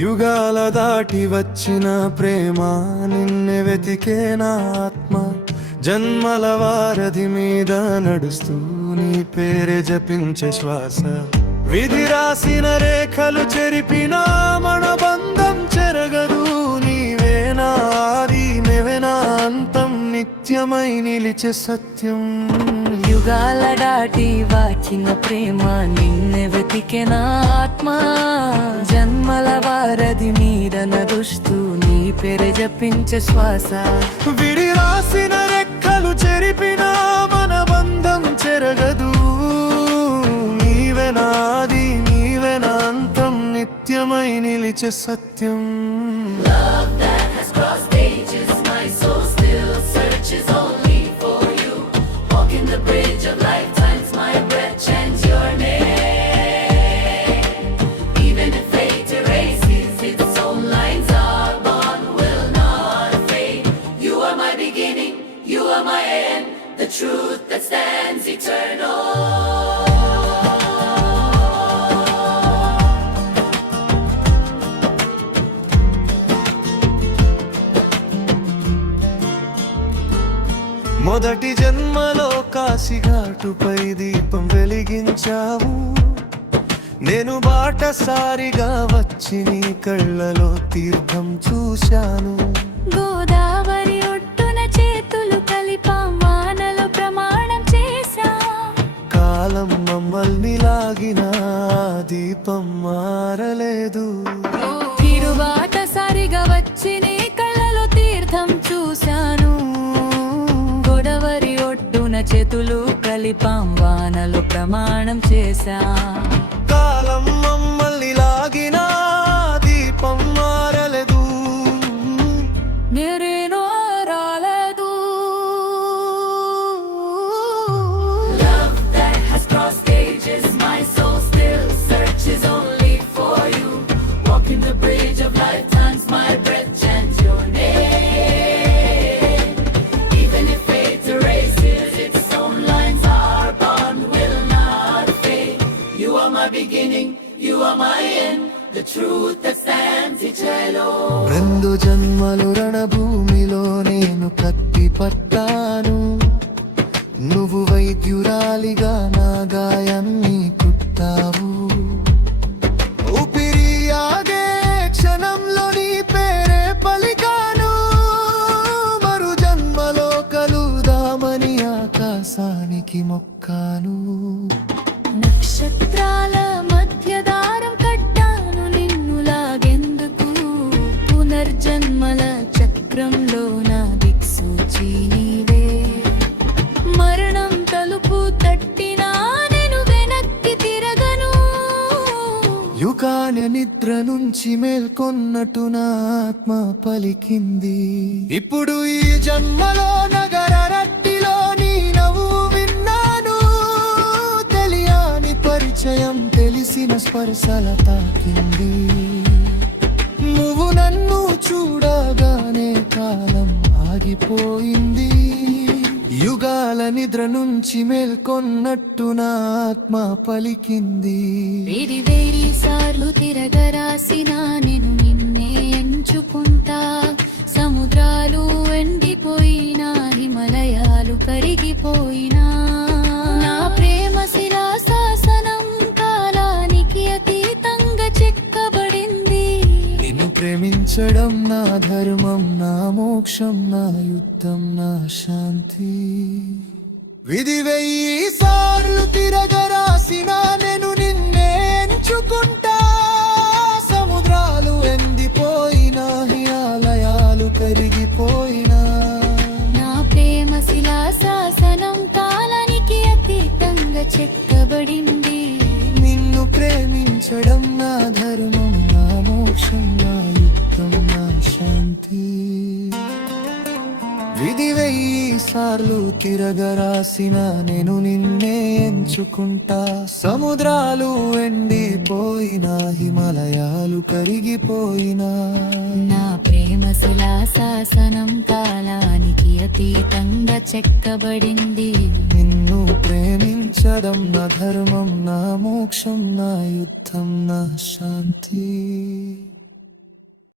యుగాల దాటి వచ్చిన ప్రేమ నిన్నే వెతికే నా ఆత్మ జన్మల వారధి మీద నడుస్తూ నీ పేరే జపించే శ్వాస విధి రాసిన రేఖలు చెరిపినా మన బంధం చెరగదు నీవేనా ఆది నువ్వేనా అంతం నిత్యమై నిలిచే సత్యం యుగాల దాటి వచ్చిన ప్రేమ నిన్నే వెతికే నా ఆత్మ జన్మల వారధి మీద నడుస్తూ నీ పేరు జపించే శ్వాస విడి రాసిన రెక్కలు చెరిపినా మన బంధం చెరగదు నీవెనాది నీవెనా అంతం నిత్యమై నిలిచే సత్యం You are my end, the truth that stands eternal. మొదటి జన్మలో కాశీఘాటుపై దీపం వెలిగించావు నేను బాటసారిగా వచ్చి నీ కళ్ళలో తీర్థం చూశాను గోదావరి ఒడ్డున చేతులు కలిపాం వానలో ప్రమాణం చేశాం కాలం మమ్మల్ని లాగిన దీపం మారలేదు బాటసారిగా వచ్చి నీ కళ్ళలో తీర్థం చూశాను గోదావరి ఒడ్డున చేతులు కలిపాం వానలో ప్రమాణం చేశాం కాలం మమ్మల్ని లాగిన దీపం మారలేదు నేరేనో రాలేదు Love that has crossed ages my soul still searches only for you walking the bridge of lifetimes my breath chants your name even if fate erases its own lines our bond will not fade you are my beginning you are my end the truth that stands eternal రెండు జన్మలు రణభూమిలో నేను కత్తి పట్టాను నువ్వు వైద్యురాలిగా నా గాయాన్ని కుట్టావు ఊపిరి ఆగే క్షణంలో నీ పేరే పలికాను మరు జన్మలో కలుదామని ఆకాశానికి మొక్కాను నక్షత్రాల మధ్య దారం కట్టాను నిన్ను లాగెందుకు పునర్జన్మల చక్రంలో నా దిక్సూచి నీవే మరణం తలుపు తట్టినా నేను వెనక్కి తిరగను యుగాన నిద్ర నుంచి మేల్కొన్నట్టు నా ఆత్మ పలికింది ఇప్పుడు ఈ జన్మలో నగర రట్టిలో నీ నవ్వు విన్నాను తెలియని పరిచయం తెలిసిన స్పర్శల తాకింది నువ్వు నన్ను చూడగానే కాలం ఆగిపోయింది యుగాల నిద్ర నుంచి మేల్కొన్నట్టు నా ఆత్మ పలికింది వేరి సార్లు తిరగరాసిన నేను నిన్నే ఎంచుకుంటా సముద్రాలు ఎండిపోయినా హిమలయాలు కరిగిపోయినా నా ప్రేమ శిలాశాసనం కాలానికి అతీతంగా చెక్కబడింది నిన్ను ప్రేమించడం నా ధర్మం నా మోక్షం నా యుద్ధం నా శాంతి విధి 1000 సార్లు తిరగరాసిన నేను నిన్నే ఎంచుకుంటా సముద్రాలు ఎండిపోయినా హిమాలయాలు కరిగిపోయినా నా ప్రేమ శిలాశాసనం కాలానికి అతీతంగా చెక్కబడింది నిన్ను ప్రేమించడం నా ధర్మం నా మోక్షం నా యుద్ధం నా శాంతి విధి 1000 సార్లు తిరగరాసిన నేను నిన్నే ఎంచుకుంటా సముద్రాలు ఎండిపోయినా హిమాలయాలు కరిగిపోయినా నా ప్రేమ శిలాశాసనం కాలానికి అతీతంగా చెక్కబడింది నిన్ను ప్రేమించడం నా ధర్మం నా మోక్షం నా యుద్ధం నా శాంతి